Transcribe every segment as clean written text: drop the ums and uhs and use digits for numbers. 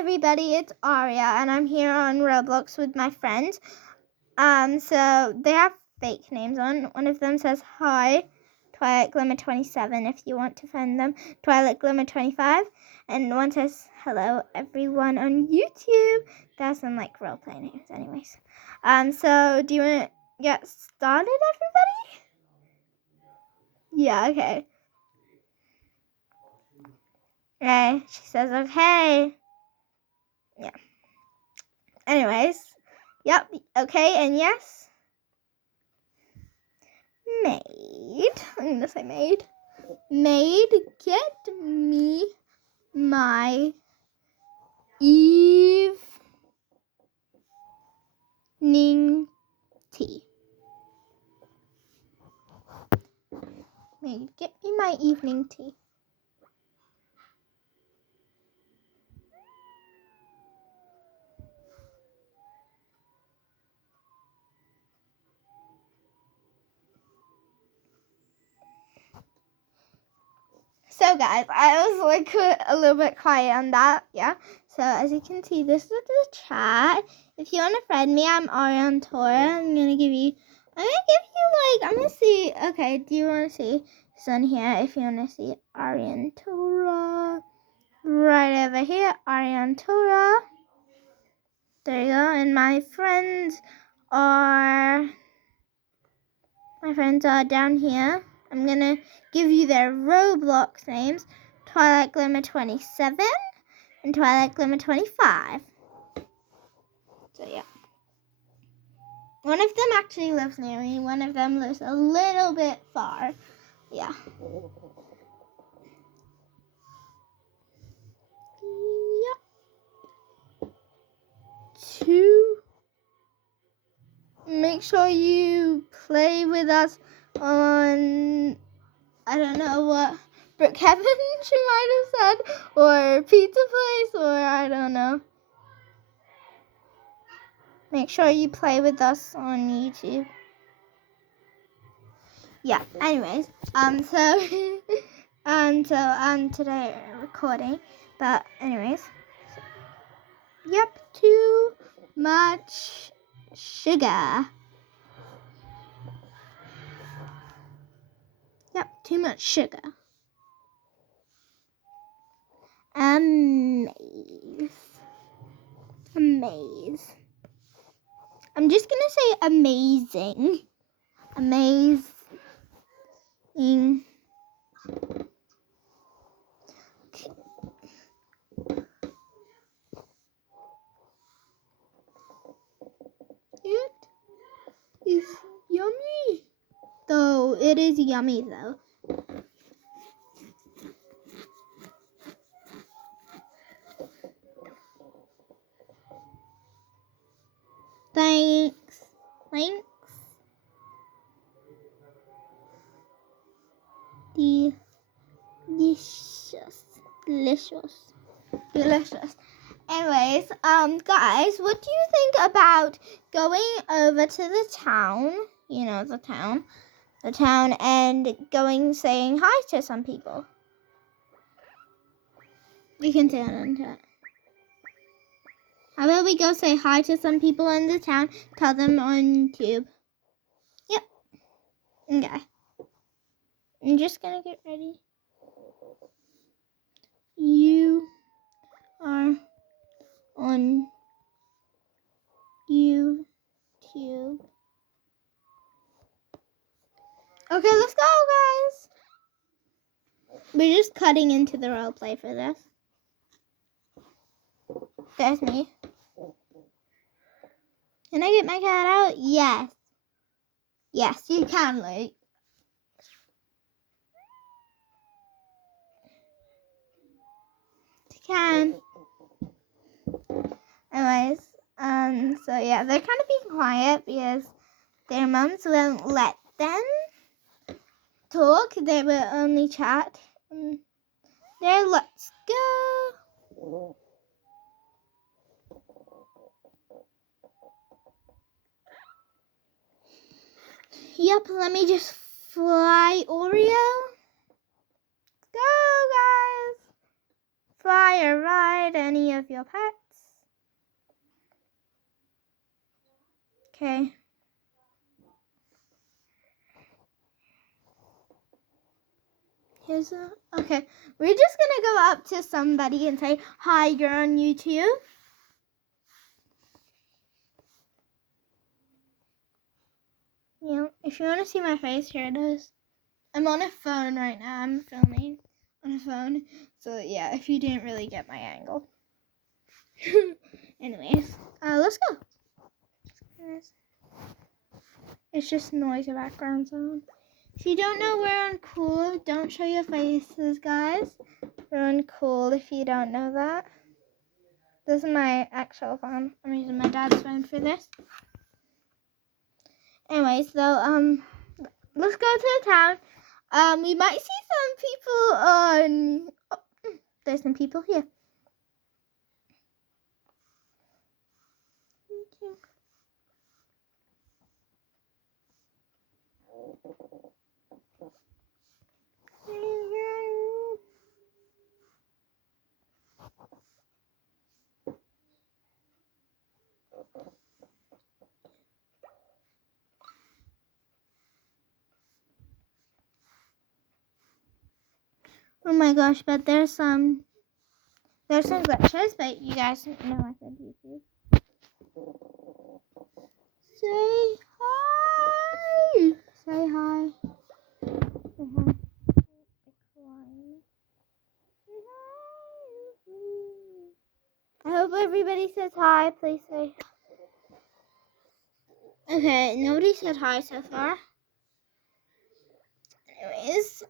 everybody, it's Aria, and I'm here on Roblox with my friends. So they have fake names on. One of them says hi, Twilight Glimmer 27 if you want to friend them, Twilight Glimmer 25, and one says hello everyone on YouTube. That's some like roleplay names, anyways. So do you want to get started, everybody? Yeah, okay. Okay, she says okay. Yeah. Anyways, yep, okay, and yes. Maid, I'm gonna say maid. Maid, get me my evening tea. Maid, get me my evening tea. So guys, I was like a little bit quiet on that, yeah. So as you can see, this is the chat. If you want to friend me, I'm Ariane Tora. I'm gonna see. Okay, do you want to see this on here? If you want to see Ariane Tora, right over here, Ariane Tora. There you go. And my friends are down here. I'm gonna give you their Roblox names: Twilight Glimmer 27 and Twilight Glimmer 25. So yeah. One of them actually lives near me. One of them lives a little bit far. Yeah. Yep. Make sure you play with us on, I don't know what, Brookhaven, she might have said, or Pizza Place, or I don't know. Make sure you play with us on YouTube. Yeah, anyways, today recording, but anyways, yep, too much sugar. Yep, too much sugar. Amaze. I'm just gonna say amazing. Amazing. It is yummy. Though it is yummy though. Thanks. Delicious. Anyways, guys, what do you think about going over to the town? You know, the town, and saying hi to some people. You can say it on chat. How about we go say hi to some people in the town? Tell them on YouTube. Yep. Okay. I'm just gonna get ready. You are on YouTube. Okay, let's go, guys. We're just cutting into the roleplay for this. There's me. Can I get my cat out? Yes. Yes, you can, Luke. You can. Anyways, so yeah, they're kind of being quiet because their mums won't let them talk. They will only chat. There, let's go. Yep, let me just fly Oreo. Go, guys. fly or ride any of your pets. Okay. Okay. We're just gonna go up to somebody and say, "Hi, you're on YouTube." If you want to see my face, here it is. I'm on a phone right now. I'm filming on a phone. So yeah, if you didn't really get my angle. Anyways, let's go. It's just noise or background sound. If you don't know we're on Cool, don't show your faces, guys. We're on Cool if you don't know that. This is my actual phone. I'm using my dad's phone for this. Anyways, though, let's go to the town. We might see some people on... Oh, there's some people here. Oh my gosh, but there's some glitches, but you guys know I said YouTube. Say hi! Say hi. Say hi. I hope everybody says hi. Please say. Okay, nobody said hi so far. Anyways,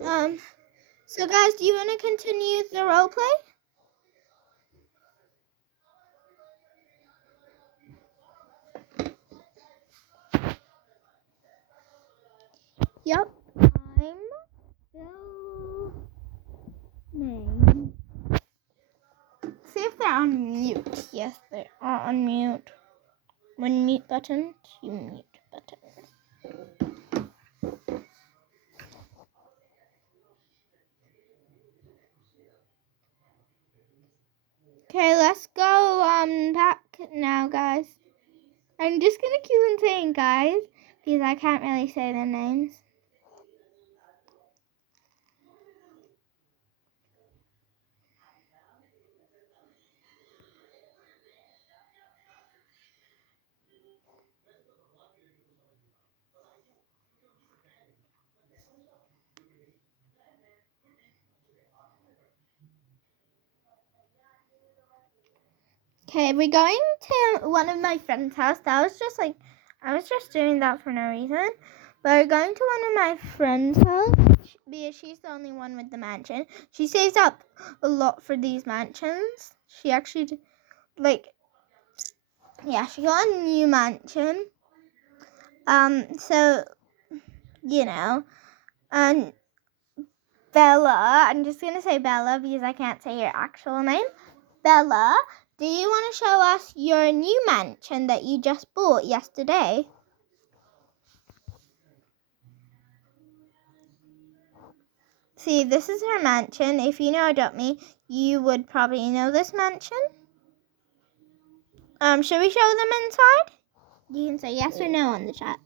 so guys, do you want to continue the role play? Yep. I'm filming. See if they're on mute. Yes, they are on mute. When mute button, you mute button. Okay, let's go back now, guys. I'm just gonna keep on saying guys because I can't really say their names. Okay, we're going to one of my friend's house. I was just doing that for no reason. But we're going to one of my friend's house because she's the only one with the mansion. She saves up a lot for these mansions. She actually, she got a new mansion. So, and Bella, I'm just going to say Bella because I can't say your actual name. Bella, do you want to show us your new mansion that you just bought yesterday? See, this is her mansion. If you know Adopt Me, you would probably know this mansion. Should we show them inside? You can say yes or no on the chat.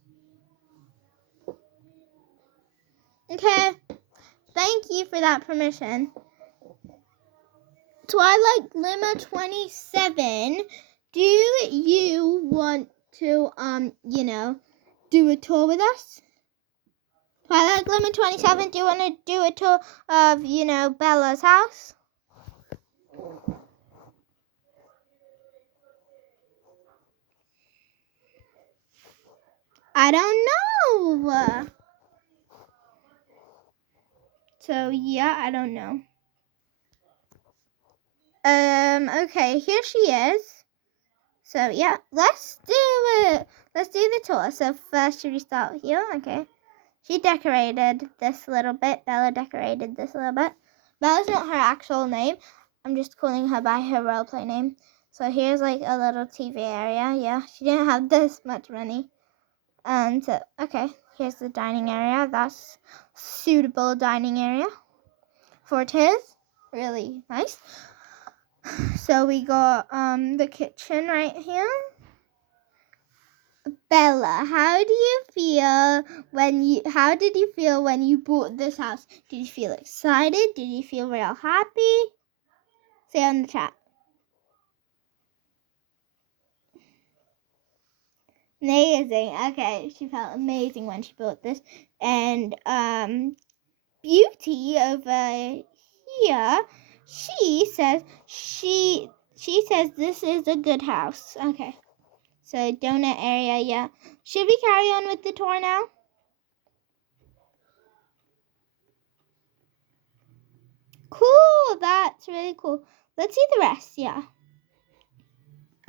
Okay. Thank you for that permission. Twilight Glimmer 27, do you want to, do a tour with us? Twilight Glimmer 27, do you want to do a tour of, Bella's house? I don't know. So, yeah, I don't know. Okay, here she is. So, yeah, let's do it. Let's do the tour. So, first, should we start here? Okay. She decorated this little bit. Bella decorated this little bit. Bella's not her actual name. I'm just calling her by her roleplay name. So, here's like a little TV area. Yeah, she didn't have this much money. So, okay, here's the dining area. That's suitable dining area for it is. Really nice. So we got the kitchen right here. Bella, how did you feel when you bought this house? Did you feel excited? Did you feel real happy? Say in the chat. Amazing. Okay, she felt amazing when she bought this. And Beauty over here, she says this is a good house. Okay. So donut area, yeah. Should we carry on with the tour now? Cool, that's really cool. Let's see the rest, yeah.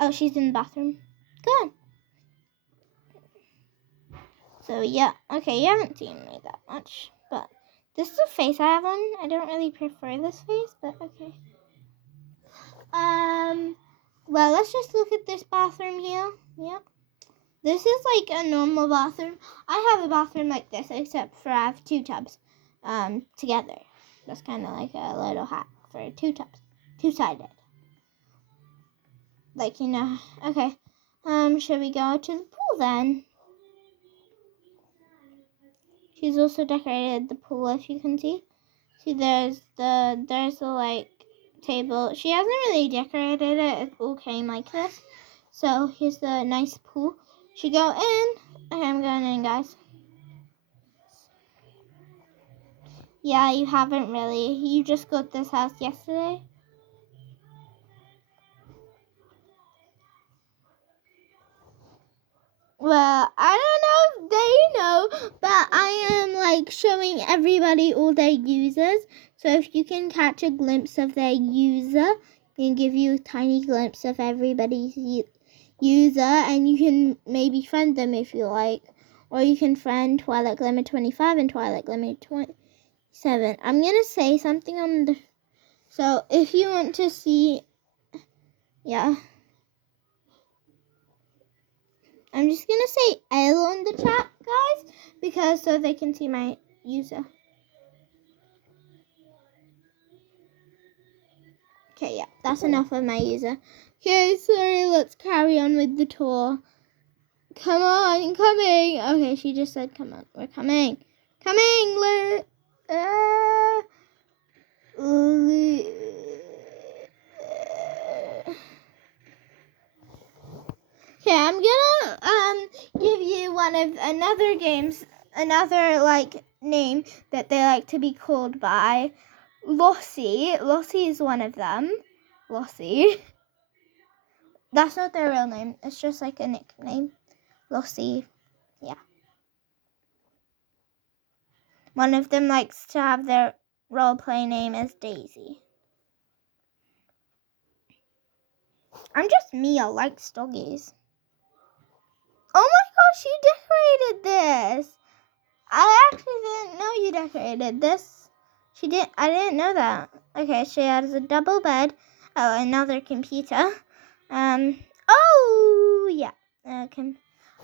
Oh, she's in the bathroom. Go on. So yeah, okay, you haven't seen me that much, but this is the face I have on. I don't really prefer this face, but okay. Well, let's just look at this bathroom here. Yeah. This is like a normal bathroom. I have a bathroom like this, except for I have 2 tubs, together. That's kind of like a little hack for 2 tubs, 2-sided. Like, you know, okay. Should we go to the pool then? She's also decorated the pool, if you can see. See, there's the like table. She hasn't really decorated it. It all came like this. So here's the nice pool. Should go in. Okay, I'm going in, guys. Yeah, you haven't really. You just got this house yesterday. Well, I don't know if they know, but I am like showing everybody all their users. So if you can catch a glimpse of their user, it can give you a tiny glimpse of everybody's user, and you can maybe friend them if you like. Or you can friend Twilight Glimmer 25 and Twilight Glimmer 27. I'm going to say something on the... So if you want to see... Yeah. I'm just going to say L on the chat, guys, because so they can see my user. Okay, yeah, that's enough of my user. Okay, sorry, let's carry on with the tour. Come on, coming. Okay, she just said, come on, we're coming. Coming, Okay, I'm gonna give you another like name that they like to be called by. Lossie. Lossie is one of them. Lossie. That's not their real name. It's just like a nickname. Lossie. Yeah. One of them likes to have their roleplay name as Daisy. I'm just Mia, likes doggies. Oh my gosh, you decorated this. I actually didn't know you decorated this. I didn't know that. Okay, she has a double bed. Oh, another computer. Oh, yeah. Oh,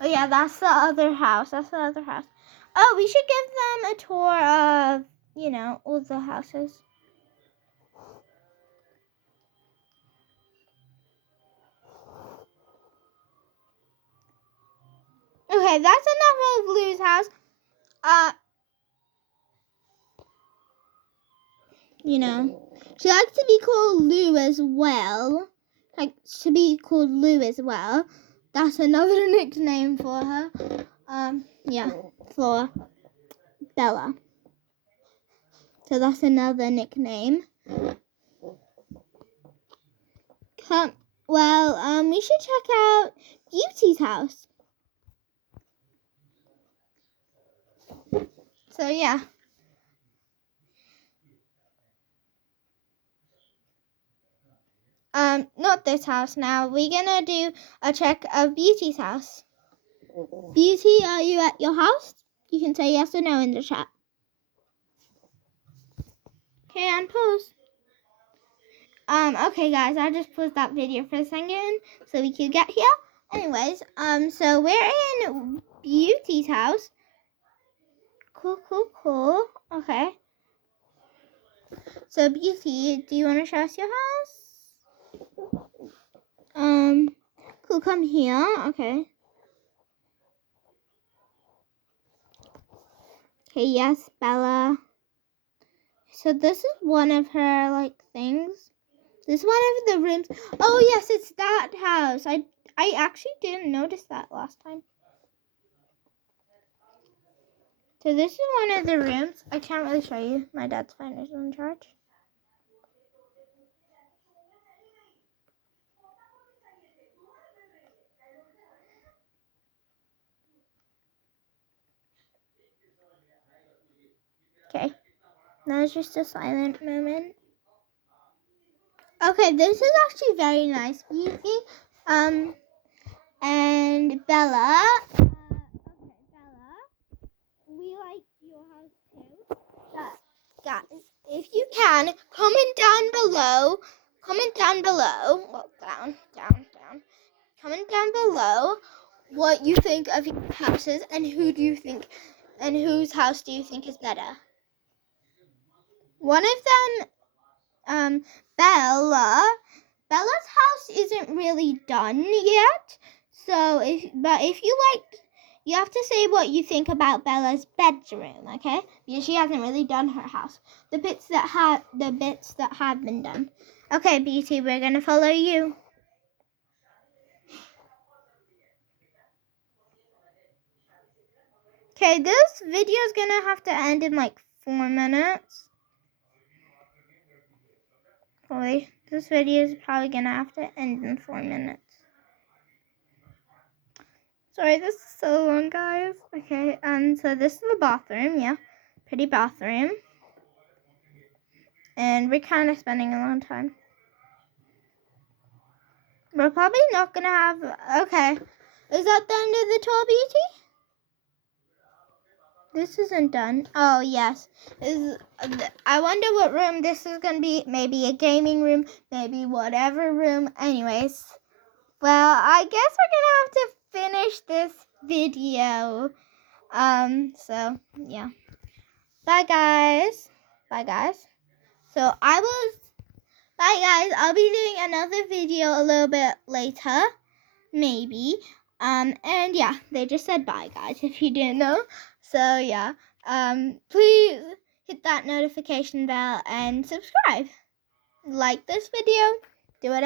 yeah, that's the other house. Oh, we should give them a tour of, you know, all the houses. Okay, that's enough of Lou's house. You know, she likes to be called Lou as well. Like, to be called Lou as well. That's another nickname for her. Yeah, for Bella. So that's another nickname. We should check out Beauty's house. So yeah. Not this house now. We're gonna do a check of Beauty's house. Beauty, are you at your house? You can say yes or no in the chat. Okay, and pause. Okay guys, I just paused that video for a second so we could get here. Anyways, so we're in Beauty's house. Cool. Okay. So Beauty, do you want to show us your house? Cool, come here. Okay. Okay, yes, Bella. So this is one of her, like, things. This is one of the rooms. Oh, yes, it's that house. I actually didn't notice that last time. So this is one of the rooms. I can't really show you. My dad's phone is on charge. Okay. Now it's just a silent moment. Okay, this is actually very nice, Beauty. And Bella. Bella. We like your house too. Guys, if you can, comment down below. Well, down. Comment down below what you think of your houses and who do you think, and whose house do you think is better. One of them, Bella's house isn't really done yet. So if you like, you have to say what you think about Bella's bedroom, okay? Because she hasn't really done her house. The bits that have been done. Okay, Beauty, we're gonna follow you. Okay, this video is gonna have to end in like 4 minutes. Probably. This video is probably gonna have to end in 4 minutes. Sorry, this is so long, guys. Okay, so this is the bathroom, yeah. Pretty bathroom. And we're kind of spending a long time. We're probably not gonna have, okay. Is that the end of the tour, Beauty? This isn't done. Oh, yes. I wonder what room this is gonna be. Maybe a gaming room, maybe whatever room. Anyways, well, I guess we're gonna have to finish this video. So, yeah. Bye, guys. So, bye, guys. I'll be doing another video a little bit later. Maybe. And yeah, they just said bye, guys, if you didn't know. So, yeah. Please hit that notification bell and subscribe. Like this video. Do whatever.